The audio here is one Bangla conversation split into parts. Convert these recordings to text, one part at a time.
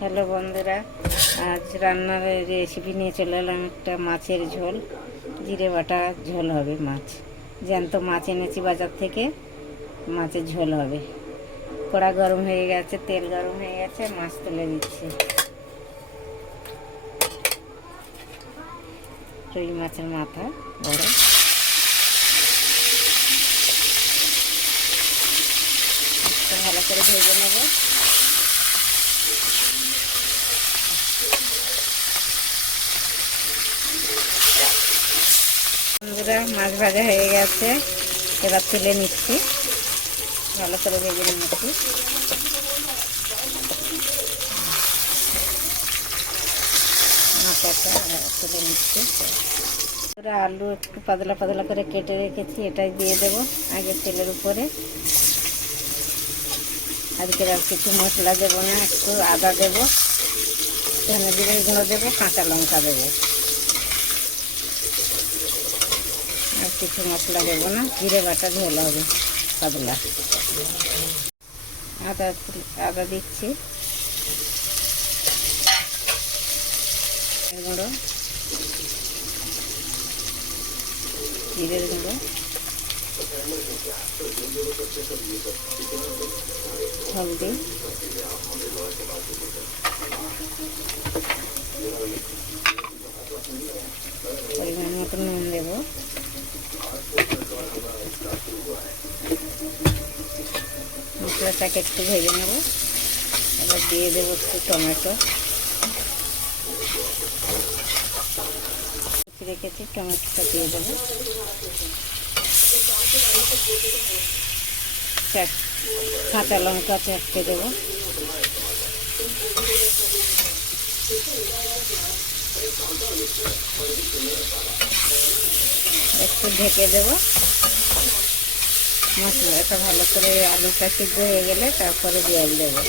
হ্যালো বন্ধুরা, আজ রান্নার রেসিপি নিয়ে চলে এলাম। একটা মাছের ঝোল, জিরে বাটা ঝোল হবে। মাছ, জ্যান্ত মাছ এনেছি বাজার থেকে, মাছের ঝোল হবে। কড়া গরম হয়ে গেছে, তেল গরম হয়ে গেছে, মাছ তুলে দিচ্ছি। রুই মাছের মাথা বড়, ভালো করে ভেজে নেব। বন্ধুরা, মাছ ভাজা হয়ে গেছে, এবার তুলে নিচ্ছি। ভালো করে ভেজে নিচ্ছি। মাথাটা তুলে নিচ্ছি। আলু একটু পাতলা পাতলা করে কেটে রেখেছি, এটাই দিয়ে দেব আগে তেলের উপরে। আজকে আর কিছু মশলা দেবো না, একটু আদা দেবো, ধনে জিরের গুঁড়ো দেবো, কাঁচা লঙ্কা দেবো, আর কিছু মশলা দেবো না। জিরে বাটা ঝোল হবে পাতলা। আদা দিচ্ছি, গুঁড়ো, জিরের গুঁড়ো, হলদি, পরিমাণ মতো নুন দেবো। মশলাটাকে একটু ভেজে নেব। এবার দিয়ে দেবো একটু টমেটো রেখেছি, টমেটোটা দিয়ে দেবো। কাঁচা লঙ্কা চারটে দেবো। একটু ঢেকে দেবো। মশলাটা ভালো করে, আলুটা সিদ্ধ হয়ে গেলে তারপরে পেঁয়াজ দেবো।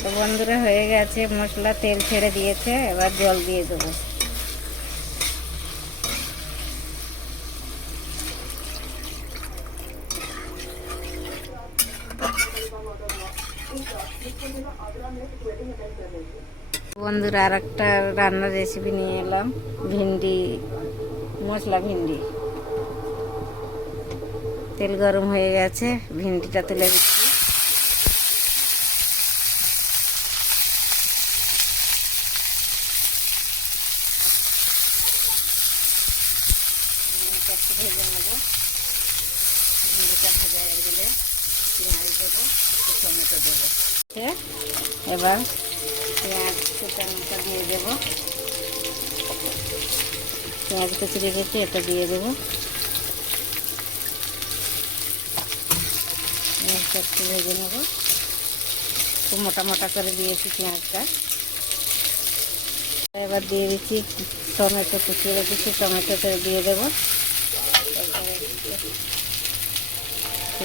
তো বন্ধুরা, হয়ে গেছে, মশলা তেল ছেড়ে দিয়েছে, এবার জল দিয়ে দেবো। বন্ধুরা, আর একটা রান্নার রেসিপি নিয়ে এলাম, ভিন্ডি, মশলা ভিন্ডি। তেল গরম হয়ে গেছে, ভিন্ডিটা তুলে দিচ্ছি। একটু ভেজে নেব। ভিন্ডিটা ভাজা হয়ে গেলে পেঁয়াজ দেবো, একটু টমেটো দেবো। এবার পেঁয়াজ কুচানোটা দিয়ে দেবো। পেঁয়াজ কুচি রেখেছি, এটা দিয়ে দেবো। পেঁয়াজটা একটু ভেজে নেবো। একটু মোটা মোটা করে দিয়েছি পেঁয়াজটা। এবার দিয়ে দিচ্ছি টমেটো কুচিয়ে রেখেছি, টমেটোটা দিয়ে দেবো।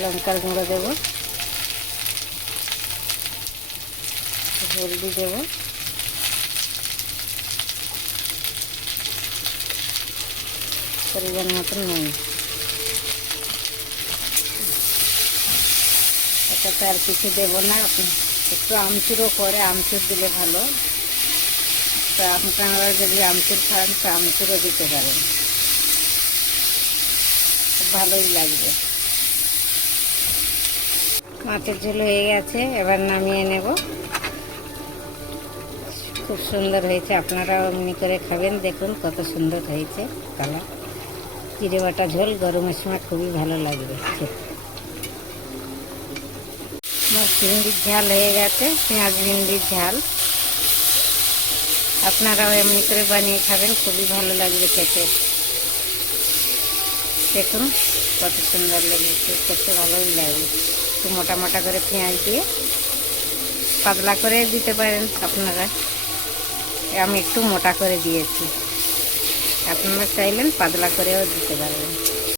লঙ্কার গুঁড়ো দেবো, হলদি দেবো, পরিমাণ মতো নুন। এটাতে আর কিছু দেবো না। একটু আমচুরও করে, আমচুর দিলে ভালো। তা আপনারা যদি আমচুর খান, তা আমচুরও দিতে পারেন, খুব ভালোই লাগবে। মাছের ঝোল হয়ে গেছে, এবার নামিয়ে নেব। খুব সুন্দর হয়েছে, আপনারাও এমনি করে খাবেন, দেখুন কত সুন্দর হয়েছে কালার। জিরে বাটা ঝোল গরমের সময় খুবই ভালো লাগবে খেতে। মাছ ভিন্ডির ঝাল হয়ে গেছে, পেঁয়াজ ভিন্ডির ঝাল। আপনারাও এমনি করে বানিয়ে খাবেন, খুবই ভালো লাগবে খেতে। দেখুন কত সুন্দর লেগেছে, খেতে ভালোই লাগবে। একটু মোটা মোটা করে পেঁয়াজ দিয়ে, পাতলা করে দিতে পারেন আপনারা। আমি একটু মোটা করে দিয়েছি, আপনারা চাইলেন পাতলা করেও দিতে পারবেন।